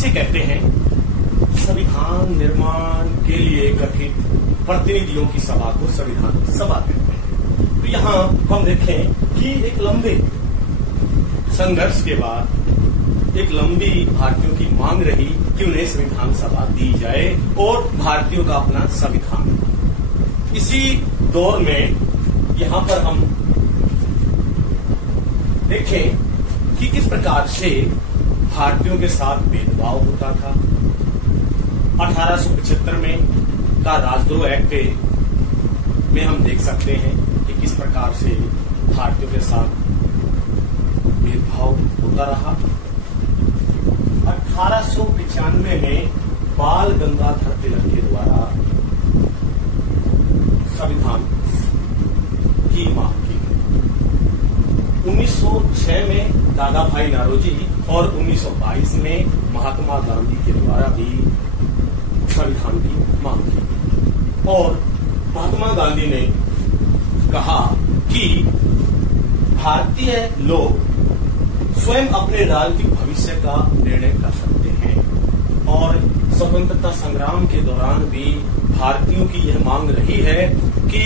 इसे कहते हैं संविधान निर्माण के लिए गठित प्रतिनिधियों की सभा को संविधान सभा कहते हैं। तो यहाँ हम देखें कि एक लंबे संघर्ष के बाद एक लंबी भारतीयों की मांग रही कि उन्हें संविधान सभा दी जाए और भारतीयों का अपना संविधान। इसी दौर में यहाँ पर हम देखें कि किस प्रकार से भारतीयों के साथ भेदभाव होता था। 1875 में का राजद्रोह एक्ट में हम देख सकते हैं कि किस प्रकार से भारतीयों के साथ भेदभाव होता रहा। 1895 में बाल गंगाधर तिलक के द्वारा संविधान की मांग की गई। 1906 में दादा भाई नौरोजी और 1922 में महात्मा गांधी के द्वारा भी संविधान की मांग की और महात्मा गांधी ने कहा कि भारतीय लोग स्वयं अपने राजनीतिक भविष्य का निर्णय कर सकते हैं और स्वतंत्रता संग्राम के दौरान भी भारतीयों की यह मांग रही है कि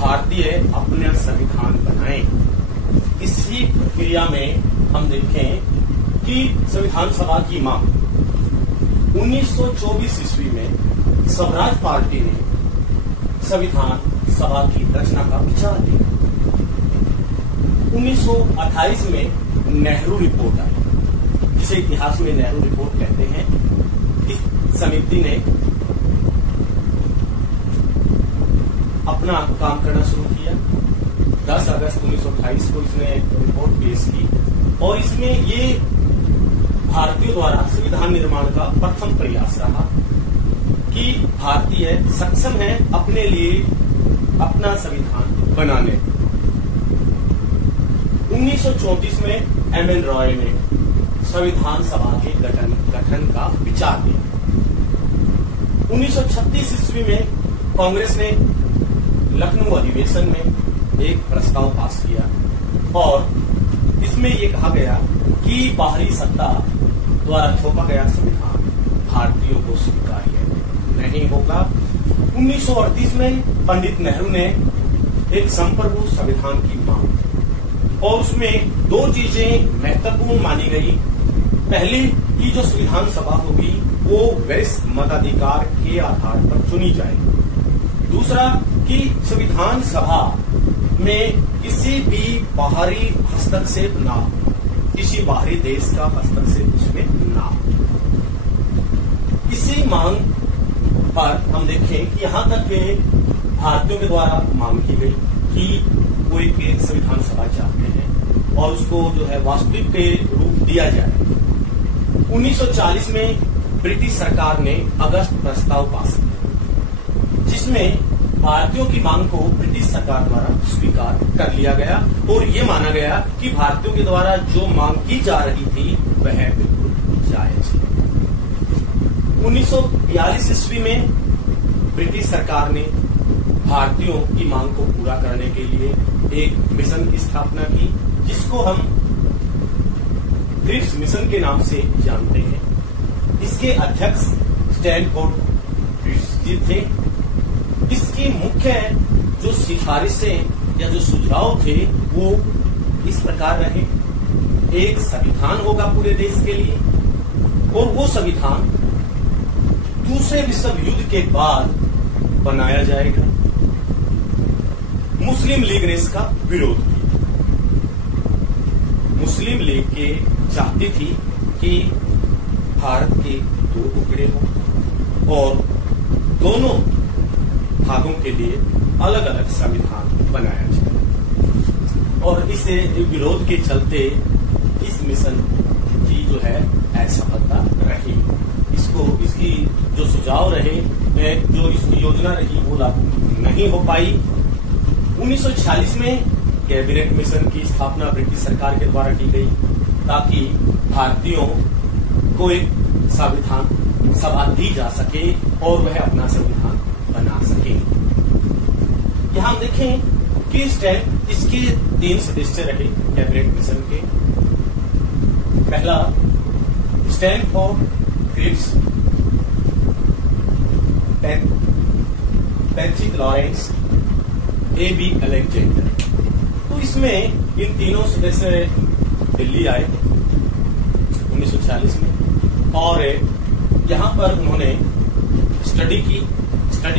भारतीय अपना संविधान बनाएं। इसी प्रक्रिया में हम देखें कि संविधान सभा की मांग 1924 ईस्वी में स्वराज पार्टी ने संविधान सभा की रचना का विचार दिया। 1928 में नेहरू रिपोर्ट आई, जिसे इतिहास में नेहरू रिपोर्ट कहते हैं। इस समिति ने अपना काम करना शुरू किया। 10 अगस्त 1928 को इसने रिपोर्ट पेश की और इसमें ये भारतीयों द्वारा संविधान निर्माण का प्रथम प्रयास रहा कि भारतीय सक्षम है अपने लिए अपना संविधान बनाने। 1934 में एम.एन. रॉय ने संविधान सभा के गठन का विचार दिया। 1936 ईस्वी में कांग्रेस ने लखनऊ अधिवेशन में एक प्रस्ताव पास किया और इसमें यह कहा गया कि बाहरी सत्ता द्वारा थोपा गया संविधान भारतीयों को स्वीकार्य नहीं होगा। 1938 में पंडित नेहरू ने एक संप्रभु संविधान की मांग की और उसमें दो चीजें महत्वपूर्ण मानी गई। पहली कि जो संविधान सभा होगी वो वरिष्ठ मताधिकार के आधार पर चुनी जाएगी। दूसरा कि संविधान सभा में किसी भी बाहरी हस्तक्षेप ना हो, किसी बाहरी देश का हस्तक्षेप उसमें ना हो। इसी मांग पर हम देखें कि यहाँ तक के भारतीयों के द्वारा मांग की गई कि वो एक संविधान सभा चाहते हैं और उसको जो है वास्तविक के रूप दिया जाए। 1940 में ब्रिटिश सरकार ने अगस्त प्रस्ताव पास किया, जिसमें भारतीयों की मांग को ब्रिटिश सरकार द्वारा स्वीकार कर लिया गया और ये माना गया कि भारतीयों के द्वारा जो मांग की जा रही थी वह बिल्कुल जायज है। 1942 ईस्वी में ब्रिटिश सरकार ने भारतीयों की मांग को पूरा करने के लिए एक मिशन की स्थापना की, जिसको हम क्रिप्स मिशन के नाम से जानते हैं। इसके अध्यक्ष स्टैनफोर्ड जी थे। इसकी मुख्य जो सिफारिशें या जो सुझाव थे वो इस प्रकार रहे। एक संविधान होगा पूरे देश के लिए और वो संविधान दूसरे विश्व युद्ध के बाद बनाया जाएगा। मुस्लिम लीग ने इसका विरोध किया। मुस्लिम लीग के चाहती थी कि भारत के दो टुकड़े हों और दोनों भागों के लिए अलग अलग संविधान बनाया जाए और इस विरोध के चलते इस मिशन की जो है असफलता रही। इसकी जो सुझाव रहे, जो इसकी योजना रही वो लागू नहीं हो पाई। 1946 में कैबिनेट मिशन की स्थापना ब्रिटिश सरकार के द्वारा की गई ताकि भारतीयों को एक संविधान सभा दी जा सके और वह अपना संविधान बना सके। यहां हम देखें कि इसके 3 सदस्य रहे कैबिनेट मिशन के। पहला Stanford Phipps, Patrick Lawrence, A.B. Alexander. तो इसमें इन तीनों सदस्य दिल्ली आए 1940 में और यहां पर उन्होंने स्टडी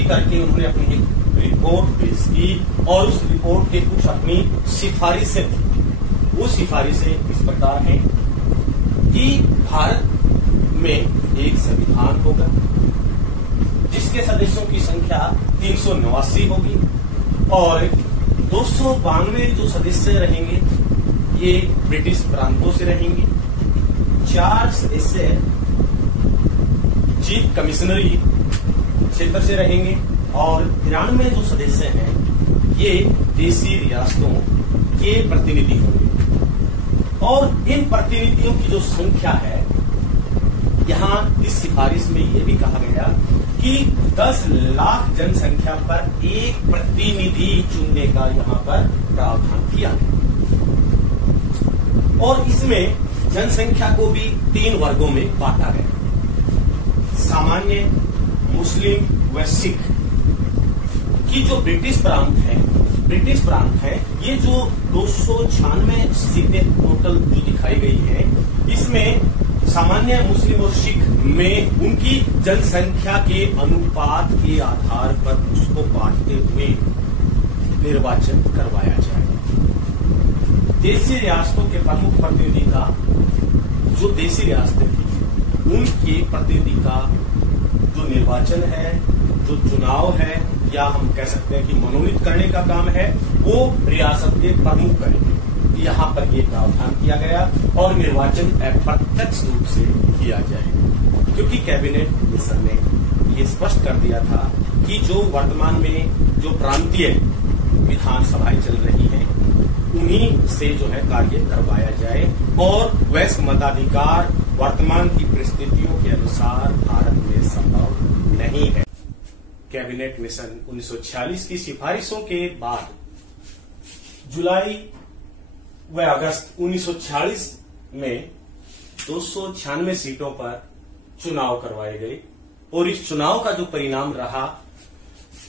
करके उन्होंने अपनी रिपोर्ट पेश की और उस रिपोर्ट के कुछ अपनी सिफारिशें थी। वो सिफारिशें इस प्रकार हैं कि भारत में एक संविधान होगा जिसके सदस्यों की संख्या 389 होगी और 292 जो सदस्य रहेंगे ये ब्रिटिश प्रांतों से रहेंगे, 4 सदस्य चीफ कमिश्नरी क्षेत्र से रहेंगे और 93 जो सदस्य हैं ये देशी रियासतों के प्रतिनिधि होंगे। और इन प्रतिनिधियों की जो संख्या है, यहां इस सिफारिश में यह भी कहा गया कि 10 लाख जनसंख्या पर एक प्रतिनिधि चुनने का यहां पर प्रावधान किया गया और इसमें जनसंख्या को भी 3 वर्गों में बांटा गया। सामान्य, मुस्लिम व सिख की जो ब्रिटिश प्रांत है ये जो 296 सीटें टोटल जो दिखाई गई है, इसमें सामान्य, मुस्लिम और सिख में उनकी जनसंख्या के अनुपात के आधार पर उसको बांटते हुए निर्वाचन करवाया जाए। देशी रियासतों के प्रमुख प्रतिनिधि का जो देशी रियासतें थी उनके प्रतिनिधि का जो निर्वाचन है, जो चुनाव है या हम कह सकते हैं कि मनोनीत करने का काम है, वो रियासत के प्रमुख करेंगे। यहाँ पर ये प्रावधान किया गया और निर्वाचन अप्रत्यक्ष रूप से किया जाएगा क्योंकि कैबिनेट मिशन ने ये स्पष्ट कर दिया था कि जो वर्तमान में जो प्रांतीय विधानसभाएं चल रही हैं उन्हीं से जो है कार्य करवाया जाए और वैश्य मताधिकार वर्तमान की परिस्थितियों के अनुसार भारत में संभव नहीं है। कैबिनेट मिशन 1946 की सिफारिशों के बाद जुलाई व अगस्त 1946 में 296 सीटों पर चुनाव करवाए गए और इस चुनाव का जो परिणाम रहा,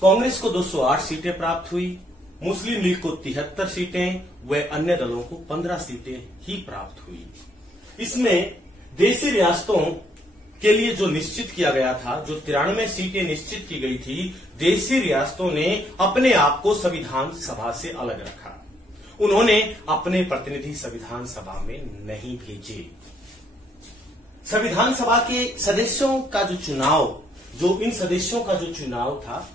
कांग्रेस को 208 सीटें प्राप्त हुई, मुस्लिम लीग को 73 सीटें व अन्य दलों को 15 सीटें ही प्राप्त हुई। इसमें देशी रियासतों के लिए जो निश्चित किया गया था, जो 93 सीटें निश्चित की गई थी, देशी रियासतों ने अपने आप को संविधान सभा से अलग रखा। उन्होंने अपने प्रतिनिधि संविधान सभा में नहीं भेजे। संविधान सभा के सदस्यों का जो चुनाव, जो इन सदस्यों का जो चुनाव था,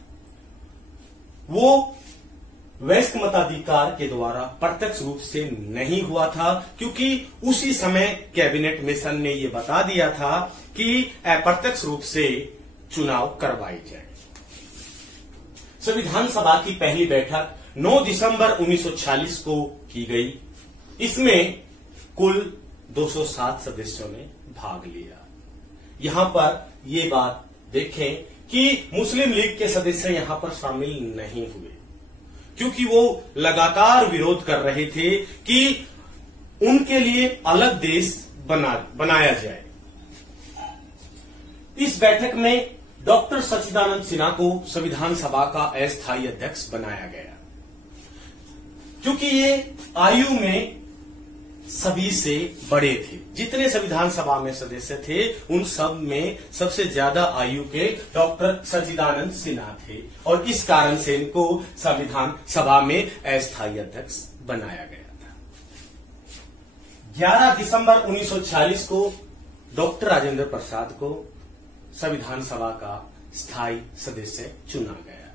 वो वयस्क मताधिकार के द्वारा प्रत्यक्ष रूप से नहीं हुआ था क्योंकि उसी समय कैबिनेट मिशन ने यह बता दिया था कि अप्रत्यक्ष रूप से चुनाव करवाई जाए। संविधान सभा की पहली बैठक 9 दिसंबर 1946 को की गई। इसमें कुल 207 सदस्यों ने भाग लिया। यहां पर यह बात देखें कि मुस्लिम लीग के सदस्य यहां पर शामिल नहीं हुए क्योंकि वो लगातार विरोध कर रहे थे कि उनके लिए अलग देश बनाया जाए। इस बैठक में डॉक्टर सच्चिदानंद सिन्हा को संविधान सभा का अस्थायी अध्यक्ष बनाया गया क्योंकि ये आयु में सभी से बड़े थे। जितने संविधान सभा में सदस्य थे उन सब में सबसे ज्यादा आयु के डॉक्टर सच्चिदानंद सिन्हा थे और इस कारण से इनको संविधान सभा में अस्थायी अध्यक्ष बनाया गया था। 11 दिसंबर 1946 को डॉक्टर राजेंद्र प्रसाद को संविधान सभा का स्थायी सदस्य चुना गया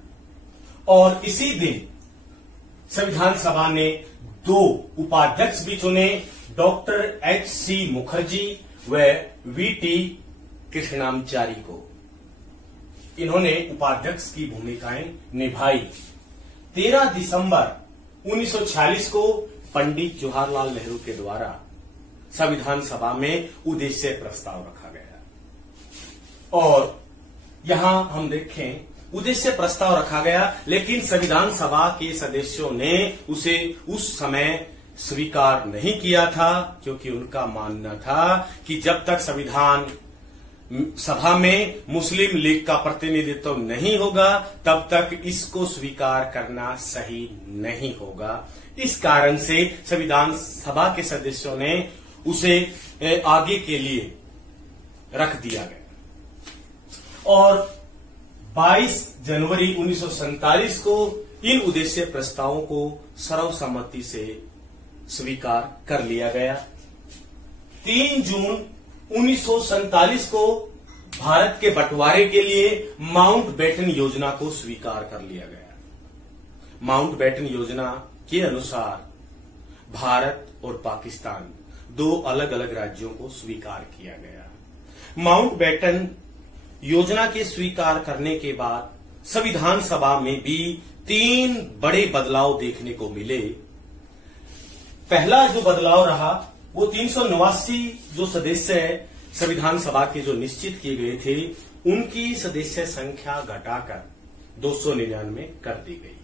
और इसी दिन संविधान सभा ने 2 उपाध्यक्ष भी चुने, डॉक्टर H.C. मुखर्जी व V.T. कृष्णाचारी को। इन्होंने उपाध्यक्ष की भूमिकाएं निभाई। 13 दिसंबर 1946 को पंडित जवाहरलाल नेहरू के द्वारा संविधान सभा में उद्देश्य प्रस्ताव रखा गया और यहां हम देखें उद्देश्य प्रस्ताव रखा गया, लेकिन संविधान सभा के सदस्यों ने उसे उस समय स्वीकार नहीं किया था क्योंकि उनका मानना था कि जब तक संविधान सभा में मुस्लिम लीग का प्रतिनिधित्व नहीं होगा, तब तक इसको स्वीकार करना सही नहीं होगा। इस कारण से संविधान सभा के सदस्यों ने उसे आगे के लिए रख दिया गया और 22 जनवरी 1947 को इन उद्देश्य प्रस्तावों को सर्वसम्मति से स्वीकार कर लिया गया। 3 जून 1947 को भारत के बंटवारे के लिए माउंटबेटन योजना को स्वीकार कर लिया गया। माउंटबेटन योजना के अनुसार भारत और पाकिस्तान 2 अलग अलग राज्यों को स्वीकार किया गया। माउंटबेटन योजना के स्वीकार करने के बाद संविधान सभा में भी 3 बड़े बदलाव देखने को मिले। पहला जो बदलाव रहा वो 389 जो सदस्य संविधान सभा के जो निश्चित किए गए थे उनकी सदस्य संख्या घटाकर 299 कर दी गई,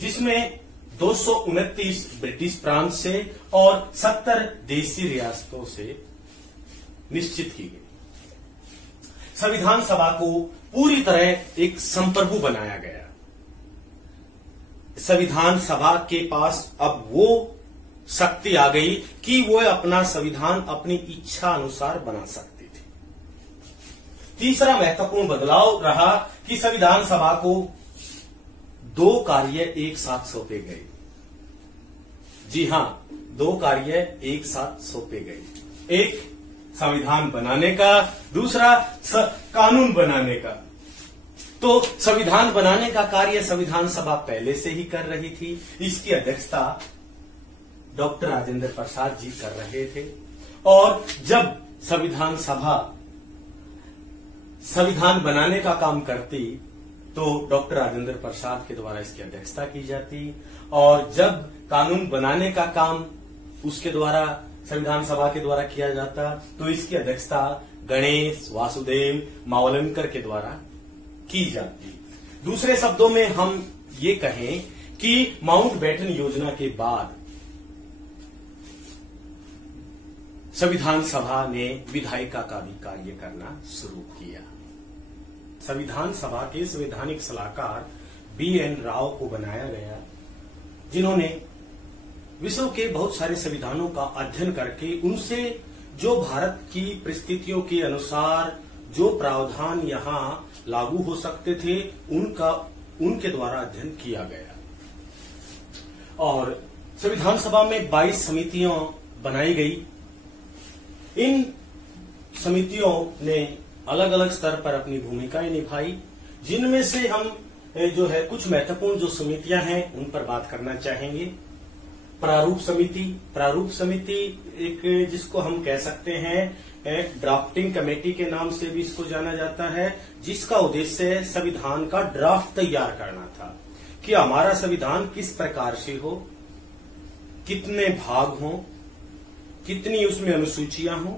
जिसमें 229 ब्रिटिश प्रांत से और 70 देशी रियासतों से निश्चित की गई। संविधान सभा को पूरी तरह एक संप्रभु बनाया गया। संविधान सभा के पास अब वो शक्ति आ गई कि वो अपना संविधान अपनी इच्छा अनुसार बना सकते थे। तीसरा महत्वपूर्ण बदलाव रहा कि संविधान सभा को 2 कार्य एक साथ सौंपे गए। जी हां, 2 कार्य एक साथ सौंपे गए, एक संविधान बनाने का, दूसरा कानून बनाने का। तो संविधान बनाने का कार्य संविधान सभा पहले से ही कर रही थी। इसकी अध्यक्षता डॉक्टर राजेंद्र प्रसाद जी कर रहे थे और जब संविधान सभा संविधान बनाने का काम करती तो डॉक्टर राजेंद्र प्रसाद के द्वारा इसकी अध्यक्षता की जाती और जब कानून बनाने का काम उसके द्वारा संविधान सभा के द्वारा किया जाता तो इसकी अध्यक्षता गणेश वासुदेव मावलंकर के द्वारा की जाती। दूसरे शब्दों में हम ये कहें कि माउंटबेटन योजना के बाद संविधान सभा ने विधायिका का भी कार्य करना शुरू किया। संविधान सभा के संवैधानिक सलाहकार BN राव को बनाया गया, जिन्होंने विश्व के बहुत सारे संविधानों का अध्ययन करके उनसे जो भारत की परिस्थितियों के अनुसार जो प्रावधान यहाँ लागू हो सकते थे उनके द्वारा अध्ययन किया गया और संविधान सभा में 22 समितियां बनाई गई। इन समितियों ने अलग अलग स्तर पर अपनी भूमिकाएं निभाई, जिनमें से हम जो है कुछ महत्वपूर्ण जो समितियां हैं उन पर बात करना चाहेंगे। प्रारूप समिति एक जिसको हम कह सकते हैं ड्राफ्टिंग कमेटी के नाम से भी इसको जाना जाता है, जिसका उद्देश्य संविधान का ड्राफ्ट तैयार करना था कि हमारा संविधान किस प्रकार से हो, कितने भाग हों, कितनी उसमें अनुसूचियां हों।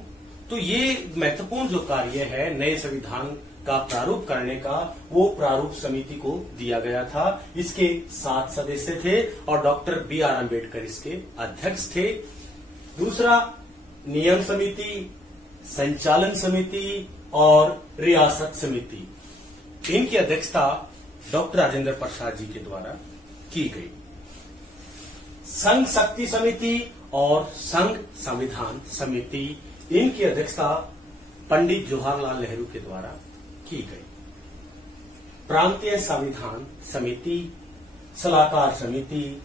तो ये महत्वपूर्ण जो कार्य है नए संविधान का प्रारूप करने का, वो प्रारूप समिति को दिया गया था। इसके 7 सदस्य थे और डॉक्टर BR अम्बेडकर इसके अध्यक्ष थे। दूसरा नियम समिति, संचालन समिति और रियासत समिति, इनकी अध्यक्षता डॉक्टर राजेंद्र प्रसाद जी के द्वारा की गई। संघ शक्ति समिति और संघ संविधान समिति, इनकी अध्यक्षता पंडित जवाहरलाल नेहरू के द्वारा की गई। प्रांतीय संविधान समिति, सलाहकार समिति,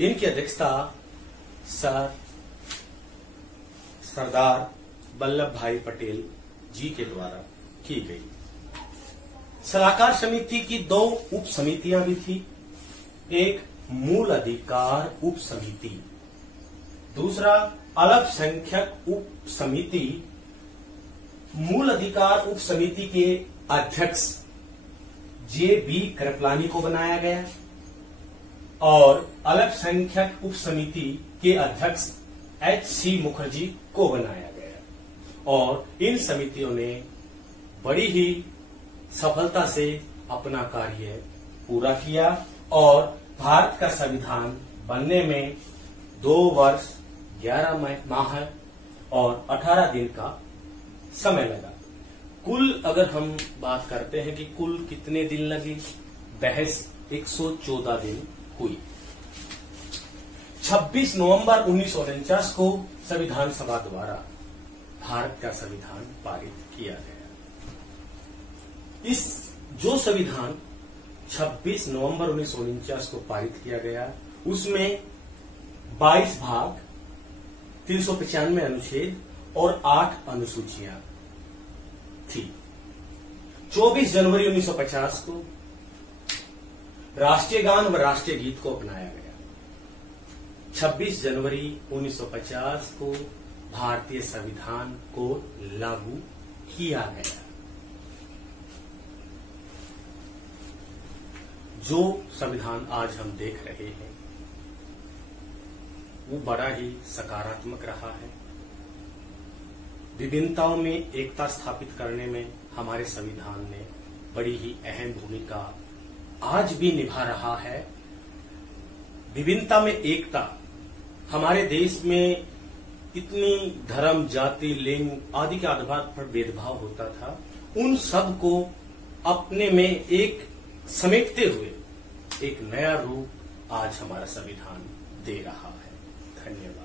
इनकी अध्यक्षता सरदार वल्लभ भाई पटेल जी के द्वारा की गई। सलाहकार समिति की 2 उप समितियां भी थी, एक मूल अधिकार उप समिति, दूसरा अल्पसंख्यक उप समिति। मूल अधिकार उप समिति के अध्यक्ष JB कृपलानी को बनाया गया और अल्पसंख्यक उप समिति के अध्यक्ष HC मुखर्जी को बनाया गया और इन समितियों ने बड़ी ही सफलता से अपना कार्य पूरा किया और भारत का संविधान बनने में 2 वर्ष 11 माह और 18 दिन का समय लगा। कुल अगर हम बात करते हैं कि कुल कितने दिन लगे, बहस 114 दिन हुई। 26 नवंबर 1949 को संविधान सभा द्वारा भारत का संविधान पारित किया गया। इस जो संविधान 26 नवंबर 1949 को पारित किया गया, उसमें 22 भाग, 395 अनुच्छेद और 8 अनुसूचियां थी। 24 जनवरी 1950 को राष्ट्रीय गान व राष्ट्रीय गीत को अपनाया गया। 26 जनवरी 1950 को भारतीय संविधान को लागू किया गया। जो संविधान आज हम देख रहे हैं वो बड़ा ही सकारात्मक रहा है। विभिन्नताओं में एकता स्थापित करने में हमारे संविधान ने बड़ी ही अहम भूमिका आज भी निभा रहा है। विभिन्नता में एकता, हमारे देश में इतनी धर्म, जाति, लिंग आदि के आधार पर भेदभाव होता था, उन सब को अपने में एक समेटते हुए एक नया रूप आज हमारा संविधान दे रहा है। धन्यवाद।